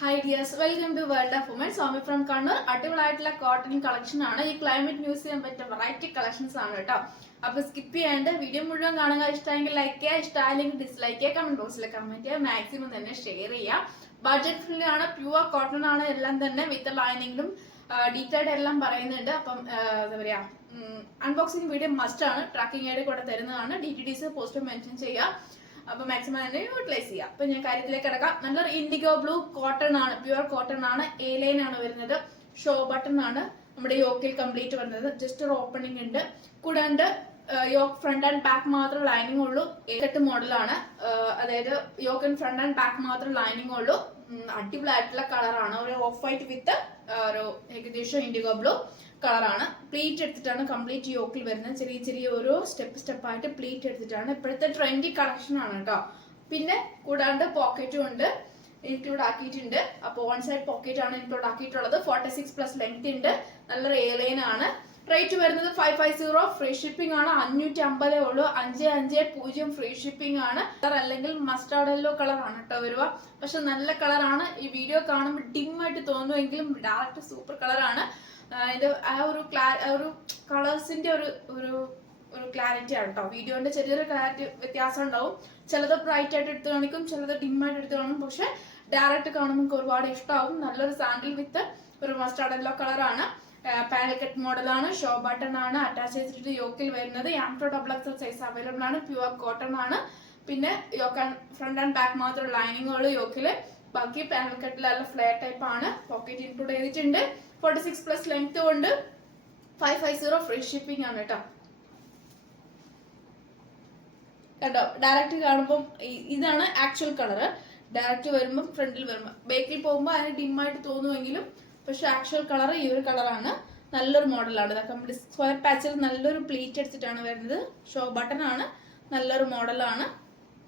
Hi dears, welcome to World of Women. Swami from Kannur. അടിപൊളിയായിട്ടുള്ള cotton collection ആണ്. ഈ climate use ചെയ്യാൻ പറ്റിയ വെറൈറ്റി കളക്ഷൻസ് ആണ് കേട്ടോ. അപ്പൊ സ്കിപ്പ് ചെയ്യാണ്ട് വീഡിയോ മുഴുവൻ കാണുക. ഇഷ്ടമെങ്കിൽ ലൈക്ക് ചെയ്യുക, ഇഷ്ടമായില്ലെങ്കിൽ ഡിസ്ലൈക്ക് ചെയ്യുക, കമന്റ് ബോക്സിൽ കമന്റ് ചെയ്യുക, മാക്സിമം തന്നെ ഷെയർ ചെയ്യുക. ബഡ്ജറ്റ് ഫ്രണ്ട്ലി ആണ്, പ്യുവർ കോട്ടൺ ആണ്, എല്ലാം തന്നെ വിത്ത് ലൈനിങ്ങും ഡീറ്റെയിൽഡ് എല്ലാം പറയുന്നുണ്ട്. അപ്പം എന്താ പറയാ, അൺബോക്സിംഗ് വീഡിയോ മസ്റ്റ് ആണ്. ട്രാക്കിംഗ് ഐഡി കൂടെ തരുന്നതാണ്. DTDs പോസ്റ്റ് മെൻഷൻ ചെയ്യുക. അപ്പൊ മാക്സിമം തന്നെ യൂട്ടിലൈസ് ചെയ്യാം. അപ്പൊ ഞാൻ കാര്യത്തിലേക്ക് കിടക്കാം. നല്ലൊരു ഇൻഡിഗോ ബ്ലൂ കോട്ടൺ ആണ്, പ്യുവർ കോട്ടൺ ആണ്. എ ലൈൻ ആണ് വരുന്നത്. ഷോ ബട്ടൺ ആണ് നമ്മുടെ യോക്കിൽ കംപ്ലീറ്റ് വരുന്നത്. ജസ്റ്റ് ഒരു ഓപ്പണിംഗ് ഉണ്ട്. കൂടാണ്ട് യോക്ക് ഫ്രണ്ട് ആൻഡ് ബാക്ക് മാത്രം ലൈനിങ് ഉള്ളൂ. 7 മോഡലാണ്. അതായത് yoke and front and back മാത്രം ലൈനിങ് ഉള്ളൂ. അടിപൊളിയായിട്ടുള്ള കളറാണ്. ഒരു ഓഫ് വൈറ്റ് വിത്ത് ഒരു ഏകദേശം ഇൻഡിഗോ ബ്ലൂ കളറാണ്. പ്ലീറ്റ് എടുത്തിട്ടാണ് കംപ്ലീറ്റ് യോക്കിൽ വരുന്നത്. ചെറിയ ചെറിയ ഓരോ സ്റ്റെപ്പ് ആയിട്ട് പ്ലീറ്റ് എടുത്തിട്ടാണ്. ഇപ്പോഴത്തെ ട്രെൻഡി കളക്ഷൻ ആണ് കേട്ടോ. പിന്നെ കൂടാണ്ട് പോക്കറ്റും ഉണ്ട്, ഇൻക്ലൂഡ് ആക്കിയിട്ടുണ്ട്. അപ്പോൾ വൺ സൈഡ് പോക്കറ്റ് ആണ് ഇൻക്ലൂഡ് ആക്കിയിട്ടുള്ളത്. 46+ ലെങ്ത് ഉണ്ട്. നല്ലൊരു എയർലൈൻ ആണ്. റേറ്റ് വരുന്നത് 550. ഫ്രീ ഷിപ്പിംഗ് ആണ്. 550 ഉള്ളൂ. 550 ഫ്രീ ഷിപ്പിംഗ് ആണ്. അല്ലെങ്കിൽ മസ്റ്റാർഡ് യെല്ലോ കളർ ആണ് കേട്ടോ വരിക. പക്ഷെ നല്ല കളറാണ്. ഈ വീഡിയോ കാണുമ്പോൾ ഡിം ആയിട്ട് തോന്നുമെങ്കിലും ഡയറക്റ്റ് സൂപ്പർ കളറാണ്. ഇത് ആ ഒരു കളേഴ്സിന്റെ ഒരു ക്ലാരിറ്റി ആണ് കേട്ടോ. വീഡിയോന്റെ ചെറിയൊരു ക്ലാരിറ്റി വ്യത്യാസം ഉണ്ടാവും. ചിലത് ബ്രൈറ്റ് ആയിട്ട് എടുത്ത് കാണിക്കും, ചിലത് ഡിം ആയിട്ട് എടുത്ത് കാണിക്കും. പക്ഷെ ഡയറക്റ്റ് കാണുമ്പോൾ നമുക്ക് ഒരുപാട് ഇഷ്ടമാവും. നല്ലൊരു സാൻഡിൽ വിത്ത് ഒരു മസ്റ്റാർഡ് യെല്ലോ കളറാണ്. പാനൽ കട്ട് മോഡലാണ്. ഷോ ബട്ടൺ ആണ് അറ്റാച്ച് ചെയ്തിട്ട് യോക്കിൽ വരുന്നത്. യാംട്രോ XXL സൈസ് അവൈലബിൾ ആണ്. പ്യുവർ കോട്ടൺ ആണ്. പിന്നെ യോക്ക് ഫ്രണ്ട് ആൻഡ് ബാക്ക് മാത്രം ലൈനിങ് ഉള്ളു യോക്കില്. ബാക്കി പാനൽ കട്ടിലുള്ള ഫ്ലെയർ ടൈപ്പ് ആണ്. പോക്കറ്റ് ഇൻക്ലൂഡ് ചെയ്തിട്ടുണ്ട്. 46+ ലെങ്ത് കൊണ്ട് 550 ഫ്രീ ഷിപ്പിംഗ് ആണ് കേട്ടോ. കേട്ടോ ഡയറക്റ്റ് കാണുമ്പോൾ ഇതാണ് ആക്ച്വൽ കളറ്. ഡയറക്റ്റ് വരുമ്പോൾ ഫ്രണ്ടിൽ വരുമ്പോൾ ബേക്കിൽ പോകുമ്പോൾ അതിന് ഡിമ്മായിട്ട് തോന്നുമെങ്കിലും പക്ഷെ ആക്ച്വൽ കളർ ഈ ഒരു കളറാണ്. നല്ലൊരു മോഡലാണ്. ഇതൊക്കെ സ്ക്വയർ പാച്ചിൽ നല്ലൊരു പ്ലീറ്റ് എടുത്തിട്ടാണ് വരുന്നത്. ഷോ ബട്ടൺ ആണ്. നല്ലൊരു മോഡലാണ്.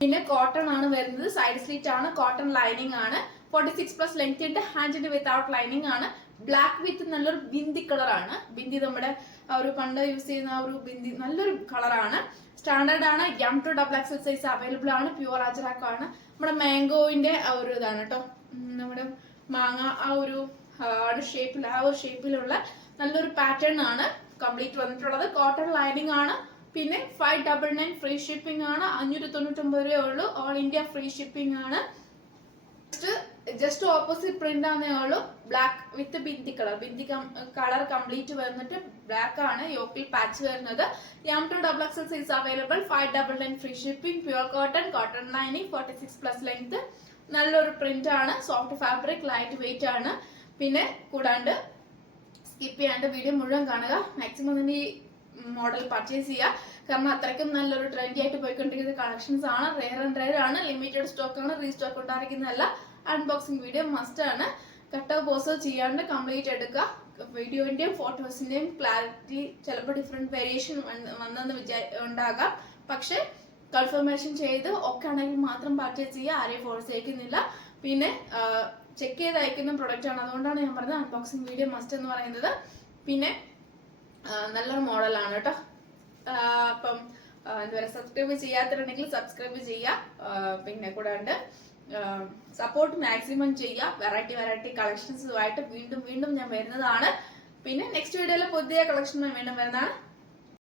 പിന്നെ കോട്ടൺ ആണ് വരുന്നത്. സൈഡ് സ്ലിറ്റ് ആണ്. കോട്ടൺ ലൈനിങ് ആണ്. 46+ ലെങ്ത് ഉണ്ട്. ഹാൻഡിന് വിത്തൗട്ട് ലൈനിങ് ആണ്. ബ്ലാക്ക് വിത്ത് നല്ലൊരു ബിന്ദി കളറാണ്. ബിന്ദി നമ്മുടെ ഒരു പണ്ട് യൂസ് ചെയ്യുന്ന ആ ഒരു ബിന്ദി നല്ലൊരു കളറാണ്. സ്റ്റാൻഡേർഡ് ആണ്. യാംട്രോ XXL സൈസ് അവൈലബിൾ ആണ്. പ്യുവർ അജറാക്ക് ആണ്. നമ്മുടെ മാംഗോവിന്റെ ആ ഒരു ഇതാണ് കേട്ടോ. നമ്മുടെ മാങ്ങ ആ ഒരു ഷേപ്പിലുള്ള നല്ലൊരു പാറ്റേൺ ആണ് കംപ്ലീറ്റ് വന്നിട്ടുള്ളത്. കോട്ടൺ ലൈനിങ് ആണ്. പിന്നെ 599 ഫ്രീ ഷിപ്പിംഗ് ആണ്. 599 രൂപയേ ഉള്ളൂ. ഓൾ ഇന്ത്യ ഫ്രീ ഷിപ്പിംഗ് ആണ്. ജസ്റ്റ് ഓപ്പോസിറ്റ് പ്രിന്റ് ആണേ ഉള്ളൂ. Black with bindi colour complete വന്നിട്ട് ബ്ലാക്ക് ആണ്. യോക്കിൽ പാച്ച് വരുന്നത്. യാംട്രോ XXL size available. 599 free shipping. Pure cotton lining. 46+ length. നല്ലൊരു പ്രിന്റ് ആണ്. സോഫ്റ്റ് ഫാബ്രിക്, ലൈറ്റ് വെയിറ്റ് ആണ്. പിന്നെ കൂടാണ്ട് സ്കിപ്പ് ചെയ്യാണ്ട് വീഡിയോ മുഴുവൻ കാണുക. മാക്സിമം തന്നെ ഈ മോഡൽ പർച്ചേസ് ചെയ്യുക. കാരണം അത്രയ്ക്കും നല്ലൊരു ട്രെൻഡി ആയിട്ട് പോയിക്കൊണ്ടിരിക്കുന്ന കളക്ഷൻസ് ആണ്. റെയർ ആണ്. ലിമിറ്റഡ് സ്റ്റോക്ക് ആണ്. റീസ്റ്റോക്ക് ഉണ്ടായിരിക്കുന്നതല്ല. അൺബോക്സിംഗ് വീഡിയോ മസ്റ്റ് ആണ്. കട്ടോ പോസോ ചെയ്യാണ്ട് കംപ്ലീറ്റ് എടുക്കുക. വീഡിയോന്റെയും ഫോട്ടോസിന്റെയും ക്ലാരിറ്റി ചിലപ്പോൾ ഡിഫറെന്റ് വേരിയേഷൻ വന്നെന്ന് ഉണ്ടാകാം. പക്ഷെ കൺഫർമേഷൻ ചെയ്ത് ഒക്കെ ആണെങ്കിൽ മാത്രം പർച്ചേസ് ചെയ്യുക. ആരെയും ഫോഴ്സ് ചെയ്യിക്കുന്നില്ല. പിന്നെ ചെക്ക് ചെയ്ത് അയക്കുന്ന പ്രൊഡക്റ്റ് ആണ്. അതുകൊണ്ടാണ് ഞാൻ പറഞ്ഞത് അൺബോക്സിംഗ് വീഡിയോ മസ്റ്റ് എന്ന് പറയുന്നത്. പിന്നെ നല്ലൊരു മോഡലാണ് കേട്ടോ. അപ്പം എന്താ പറയുക, സബ്സ്ക്രൈബ് ചെയ്യാത്തിട്ടുണ്ടെങ്കിൽ സബ്സ്ക്രൈബ് ചെയ്യുക. പിന്നെ കൂടാണ്ട് സപ്പോർട്ട് മാക്സിമം ചെയ്യുക. വെറൈറ്റി കളക്ഷൻസുമായിട്ട് വീണ്ടും ഞാൻ വരുന്നതാണ്. പിന്നെ നെക്സ്റ്റ് വീഡിയോയിൽ പുതിയ കളക്ഷൻ വീണ്ടും വരുന്നതാണ്.